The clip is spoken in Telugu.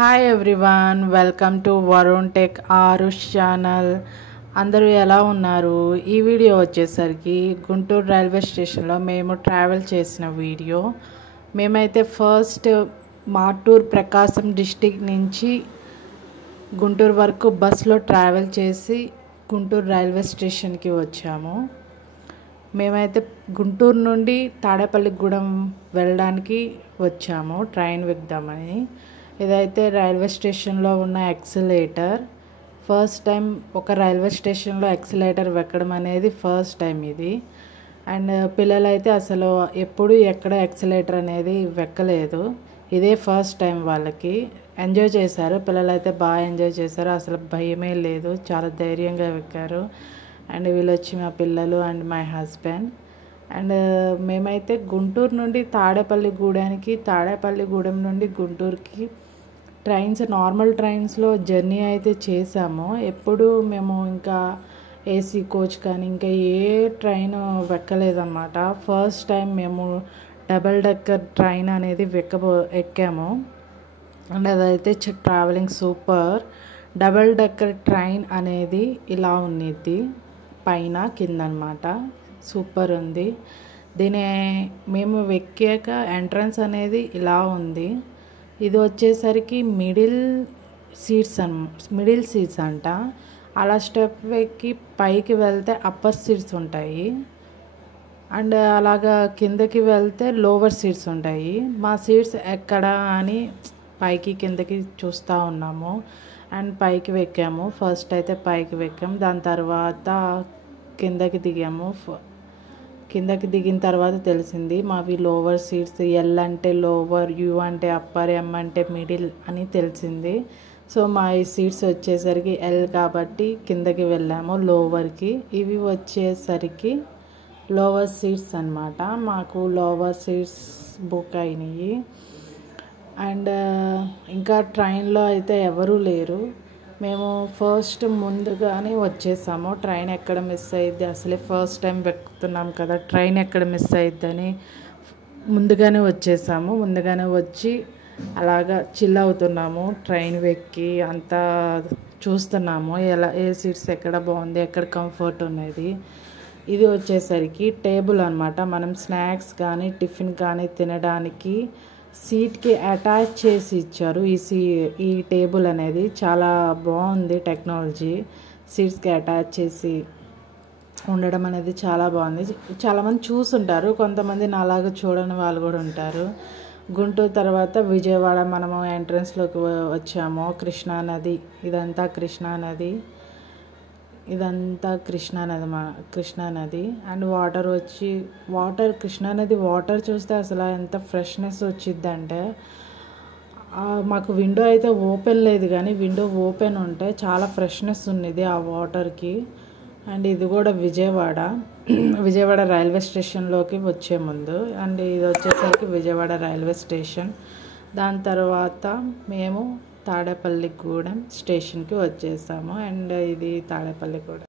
Hi everyone, welcome to Varun tech Aarush channel. అందరూ ఎలా ఉన్నారు? ఈ వీడియో వచ్చేసరికి గుంటూరు రైల్వే స్టేషన్లో మేము ట్రావెల్ చేసిన వీడియో. మేమైతే ఫస్ట్ మార్టూర్ ప్రకాశం డిస్టిక్ నుంచి గుంటూరు వరకు బస్సులో ట్రావెల్ చేసి గుంటూరు రైల్వే స్టేషన్కి వచ్చాము. మేమైతే గుంటూరు నుండి తాడేపల్లిగూడెం వెళ్ళడానికి వచ్చాము ట్రైన్ ఎక్కుదామని. ఇదైతే రైల్వే స్టేషన్లో ఉన్న ఎక్సలేటర్. ఫస్ట్ టైం ఒక రైల్వే స్టేషన్లో ఎక్సలేటర్ ఎక్కడం అనేది ఫస్ట్ టైం ఇది. అండ్ పిల్లలైతే అసలు ఎప్పుడు ఎక్కడ ఎక్సలేటర్ అనేది ఎక్కలేదు. ఇదే ఫస్ట్ టైం వాళ్ళకి. ఎంజాయ్ చేశారు, పిల్లలైతే బాగా ఎంజాయ్ చేశారు. అసలు భయమే లేదు, చాలా ధైర్యంగా ఎక్కారు. అండ్ వీళ్ళు వచ్చి మా పిల్లలు అండ్ మై హస్బెండ్. అండ్ మేమైతే గుంటూరు నుండి తాడేపల్లిగూడెం నుండి గుంటూరుకి నార్మల్ ట్రైన్స్లో జర్నీ అయితే చేసాము. ఎప్పుడు మేము ఇంకా ఏసీ కోచ్ కానీ ఇంకా ఏ ట్రైన్ ఎక్కలేదన్నమాట. ఫస్ట్ టైం మేము డబల్ డెక్కర్ ట్రైన్ అనేది ఎక్కాము. అండ్ అదైతే travelling super. Double decker train అనేది ఇలా ఉన్నిద్ది, పైన కింద అన్నమాట. సూపర్ ఉంది. మేము ఎక్కాక ఎంట్రన్స్ అనేది ఇలా ఉంది. ఇది వచ్చేసరికి మిడిల్ సీట్స్ అంట. అలా స్టెప్ ఎక్కి పైకి వెళ్తే అప్పర్ సీట్స్ ఉంటాయి. అండ్ అలాగా కిందకి వెళ్తే లోవర్ సీట్స్ ఉంటాయి. మా సీట్స్ ఎక్కడ అని పైకి కిందకి చూస్తూ ఉన్నాము. అండ్ పైకి ఎక్కాము. ఫస్ట్ అయితే పైకి ఎక్కాము, దాని తర్వాత కిందకి దిగాము. కిందకి దిగిన తర్వాత తెలిసింది మావి లోవర్ సీట్స్. ఎల్ అంటే లోవర్, యూ అంటే అప్పర్, ఎం అంటే మిడిల్ అని తెలిసింది. సో మా ఈ సీట్స్ వచ్చేసరికి ఎల్ కాబట్టి కిందకి వెళ్ళాము లోవర్కి. ఇవి వచ్చేసరికి లోవర్ సీట్స్ అన్నమాట. మాకు లోవర్ సీట్స్ బుక్ అయినాయి. అండ్ ఇంకా ట్రైన్లో అయితే ఎవరూ లేరు. మేము ఫస్ట్ ముందుగానే వచ్చేసాము. ట్రైన్ ఎక్కడ మిస్ అయ్యిద్ది, అసలే ఫస్ట్ టైం ఎక్కుతున్నాం కదా, ట్రైన్ ఎక్కడ మిస్ అయ్యిద్దని ముందుగానే వచ్చేసాము. ముందుగానే వచ్చి అలాగా చిల్ అవుతున్నాము. ట్రైన్ ఎక్కి అంతా చూస్తున్నాము ఏ సీట్స్ ఎక్కడ బాగుంది, ఎక్కడ కంఫర్ట్ ఉన్నది. ఇది వచ్చేసరికి టేబుల్ అన్నమాట. మనం స్నాక్స్ కానీ టిఫిన్ కానీ తినడానికి సీట్కి అటాచ్ చేసి ఇచ్చారు. ఈ టేబుల్ అనేది చాలా బాగుంది టెక్నాలజీ. సీట్స్కి అటాచ్ చేసి ఉండడం అనేది చాలా బాగుంది. చాలామంది చూసుంటారు, కొంతమంది నాలాగా చూడని వాళ్ళు కూడా ఉంటారు. గుంటూరు తర్వాత విజయవాడ మనము ఎంట్రన్స్లోకి వచ్చాము. కృష్ణానది, ఇదంతా కృష్ణానది. అండ్ కృష్ణానది వాటర్ చూస్తే అసలు ఎంత ఫ్రెష్నెస్ వచ్చిద్దంటే, మాకు విండో అయితే ఓపెన్ లేదు కానీ విండో ఓపెన్ ఉంటే చాలా ఫ్రెష్నెస్ ఉన్నది ఆ వాటర్కి. అండ్ ఇది కూడా విజయవాడ రైల్వే స్టేషన్లోకి వచ్చే ముందు. అండ్ ఇది వచ్చేసరికి విజయవాడ రైల్వే స్టేషన్. దాని తర్వాత మేము తాడేపల్లిగూడెం స్టేషన్కి వచ్చేసాము. అండ్ ఇది తాడేపల్లిగూడెం.